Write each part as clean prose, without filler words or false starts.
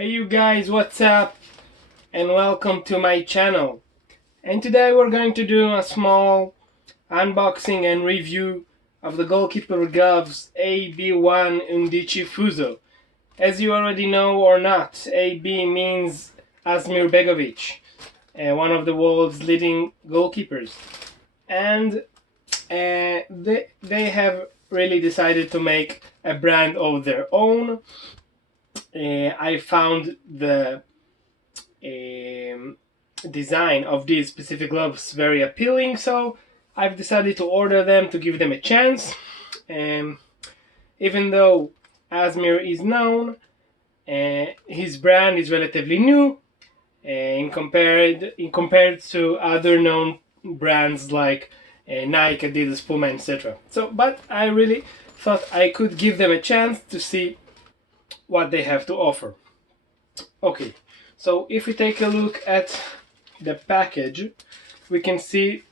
Hey you guys, what's up? And welcome to my channel. And today we're going to do a small unboxing and review of the goalkeeper gloves AB1 UNDICI FUZO. As you already know or not, AB means Asmir Begovic, one of the world's leading goalkeepers. And they have really decided to make a brand of their own. I found the design of these specific gloves very appealing, so I've decided to order them to give them a chance. Even though Asmir is known, his brand is relatively new compared to other known brands like Nike, Adidas, Puma, etc. But I really thought I could give them a chance to see what they have to offer. Okay, so if we take a look at the package, we can see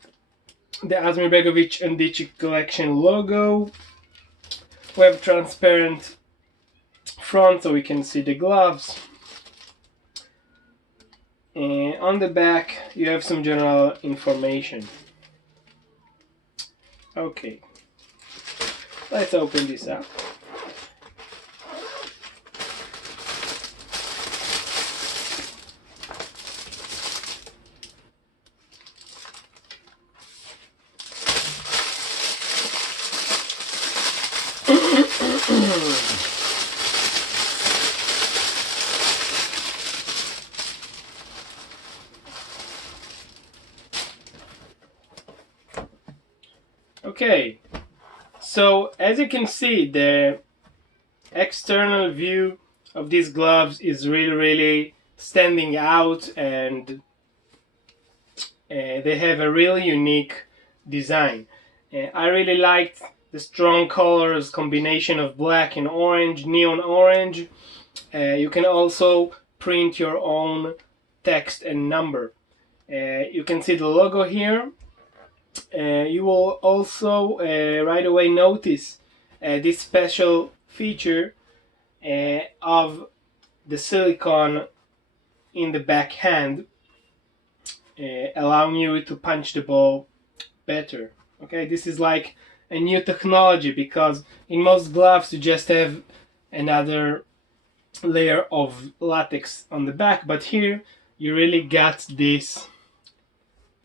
the Asmir Begovic UNDICI collection logo. We have transparent front so we can see the gloves. And on the back you have some general information. Okay, let's open this up. Okay, so as you can see, the external view of these gloves is really standing out, and they have a really unique design. I really liked the strong colors combination of black and orange, neon orange. You can also print your own text and number. You can see the logo here. You will also right away notice this special feature of the silicone in the backhand, allowing you to punch the ball better. Okay, this is like a new technology, because in most gloves you just have another layer of latex on the back, but here you really got this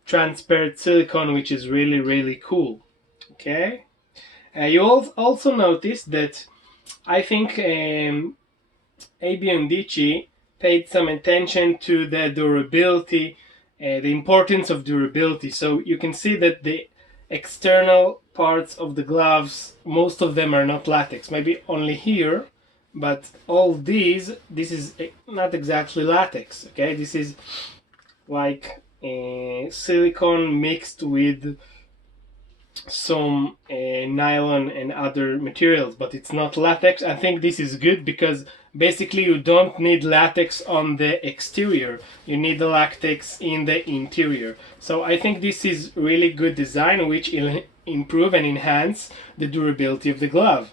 transparent silicone, which is really cool. Okay, you also notice that I think AB UNDICI paid some attention to the durability, the importance of durability. So you can see that the external parts of the gloves, most of them are not latex, maybe only here, but all this is not exactly latex. Okay, this is like silicone mixed with some nylon and other materials, but it's not latex. I think this is good because basically you don't need latex on the exterior, you need the latex in the interior. So I think this is really good design, which will improve and enhance the durability of the glove.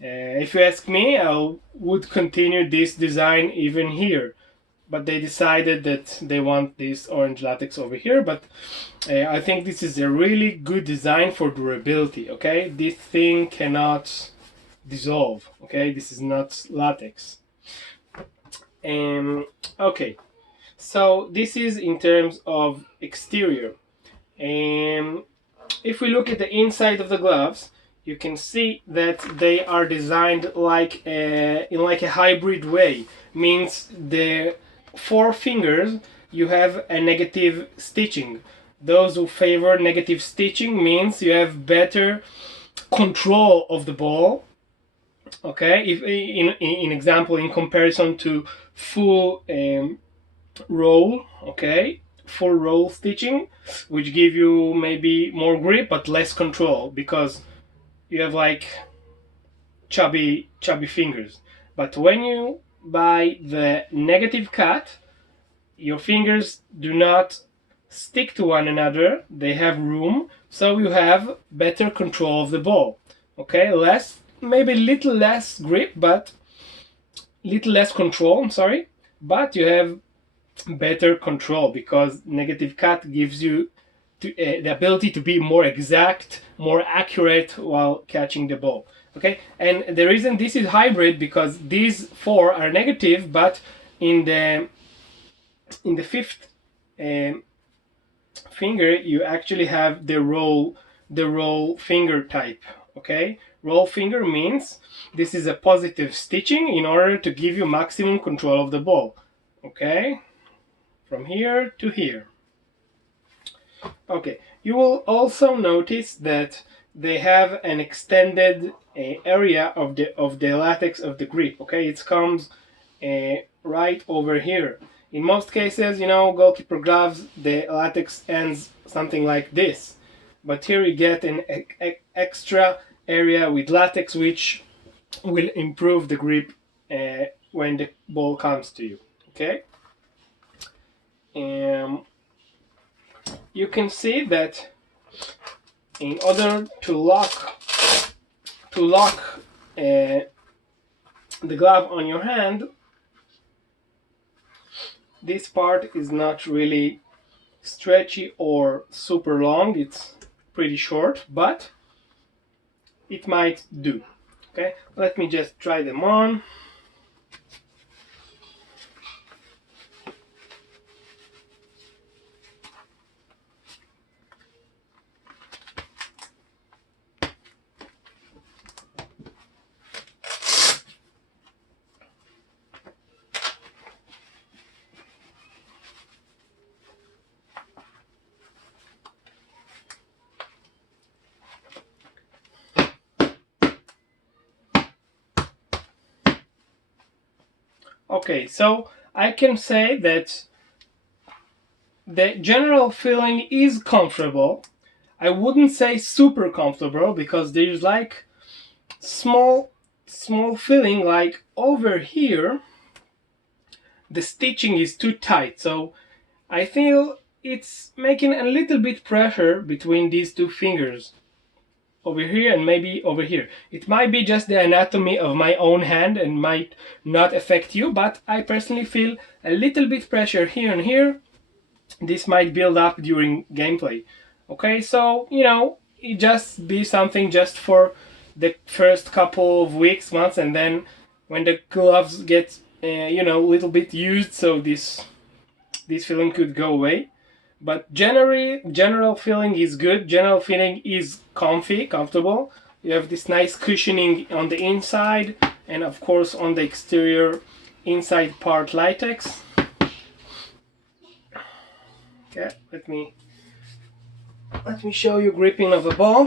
If you ask me, I would continue this design even here, but they decided that they want this orange latex over here. But I think this is a really good design for durability. Okay, this thing cannot dissolve. Okay, this is not latex. Okay, so this is in terms of exterior. If we look at the inside of the gloves, you can see that they are designed like in like a hybrid way. Means the 4 fingers you have a negative stitching. Those who favor negative stitching means you have better control of the ball. Okay, if in example, in comparison to full roll, okay, full roll stitching, which give you maybe more grip but less control, because you have like chubby fingers. But when you buy the negative cut, your fingers do not stick to one another, they have room, so you have better control of the ball. Okay, maybe little less grip, but little less control, I'm sorry. but you have better control because negative cut gives you the ability to be more exact, more accurate while catching the ball. Okay, and the reason this is hybrid because these four are negative, but in the fifth um, finger you actually have the roll finger type. Okay, roll finger means this is a positive stitching in order to give you maximum control of the ball. Okay, from here to here. Okay, you will also notice that they have an extended area of the latex of the grip. Okay, it comes right over here. In most cases, goalkeeper gloves, the latex ends something like this, but here you get an extra area with latex, which will improve the grip when the ball comes to you. Okay. You can see that in order to lock the glove on your hand, this part is not really stretchy or super long. It's pretty short, but it might do. Okay, let me just try them on. Okay, so I can say that the general feeling is comfortable. I wouldn't say super comfortable because there's like small feeling like over here the stitching is too tight, so I feel it's making a little bit pressure between these two fingers over here and maybe over here. It might be just the anatomy of my own hand and might not affect you, but I personally feel a little bit pressure here and here. This might build up during gameplay. Okay, so it just be something just for the first couple of weeks, months, and then when the gloves get a little bit used, so this feeling could go away. But general feeling is good. General feeling is comfortable. You have this nice cushioning on the inside, and of course on the exterior inside part latex. Okay, let me show you gripping of a ball.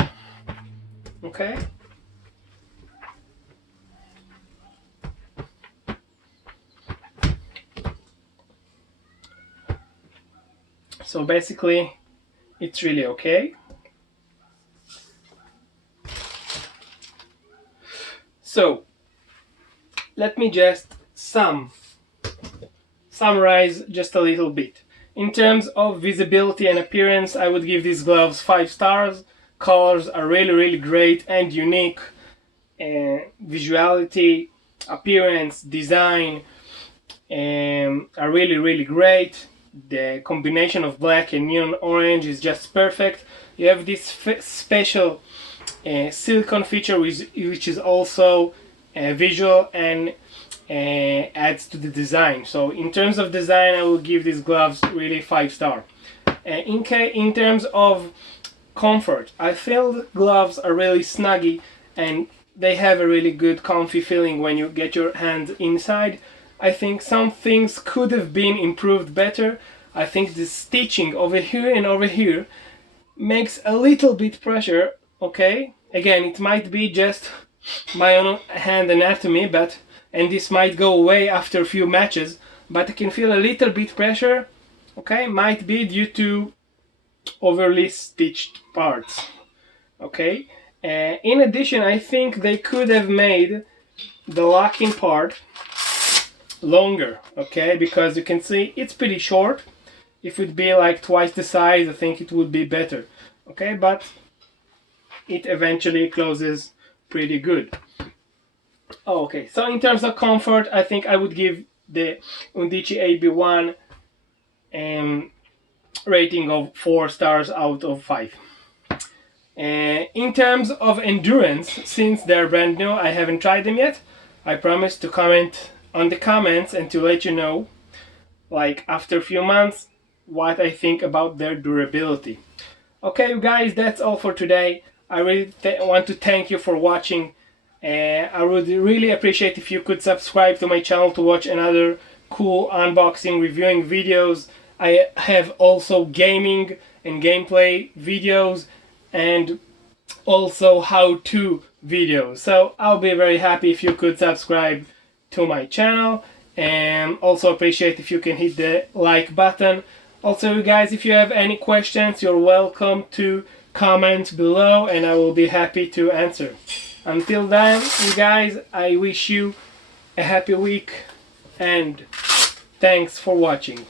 Okay. So basically, it's really okay. So let me just summarize just a little bit. In terms of visibility and appearance, I would give these gloves 5 stars. Colors are really great and unique. Visuality, appearance, design are really great. The combination of black and neon orange is just perfect. You have this special silicone feature which is also visual and adds to the design. So in terms of design, I will give these gloves really 5 star. In terms of comfort, I feel the gloves are really snuggy and they have a really good comfy feeling when you get your hands inside. I think some things could have been improved better. I think the stitching over here and over here makes a little bit pressure. Okay, again, it might be just my own hand anatomy, and this might go away after a few matches, but I can feel a little bit pressure. Okay, might be due to overly stitched parts. Okay, in addition, I think they could have made the locking part longer. Okay, because you can see it's pretty short. If it would be like twice the size, I think it would be better. Okay, but it eventually closes pretty good. Okay, so in terms of comfort, I think I would give the Undici AB1 rating of 4 stars out of 5. In terms of endurance, since they're brand new, I haven't tried them yet. I promise to comment on the comments and to let you know, like after a few months, what I think about their durability. Okay, you guys, that's all for today. I really want to thank you for watching. I would really appreciate if you could subscribe to my channel to watch another cool unboxing reviewing videos. I have also gaming and gameplay videos and also how-to videos. So I'll be very happy if you could subscribe to my channel, and also appreciate if you can hit the like button. Also, you guys, if you have any questions, you're welcome to comment below and I will be happy to answer. Until then, you guys, I wish you a happy week and thanks for watching.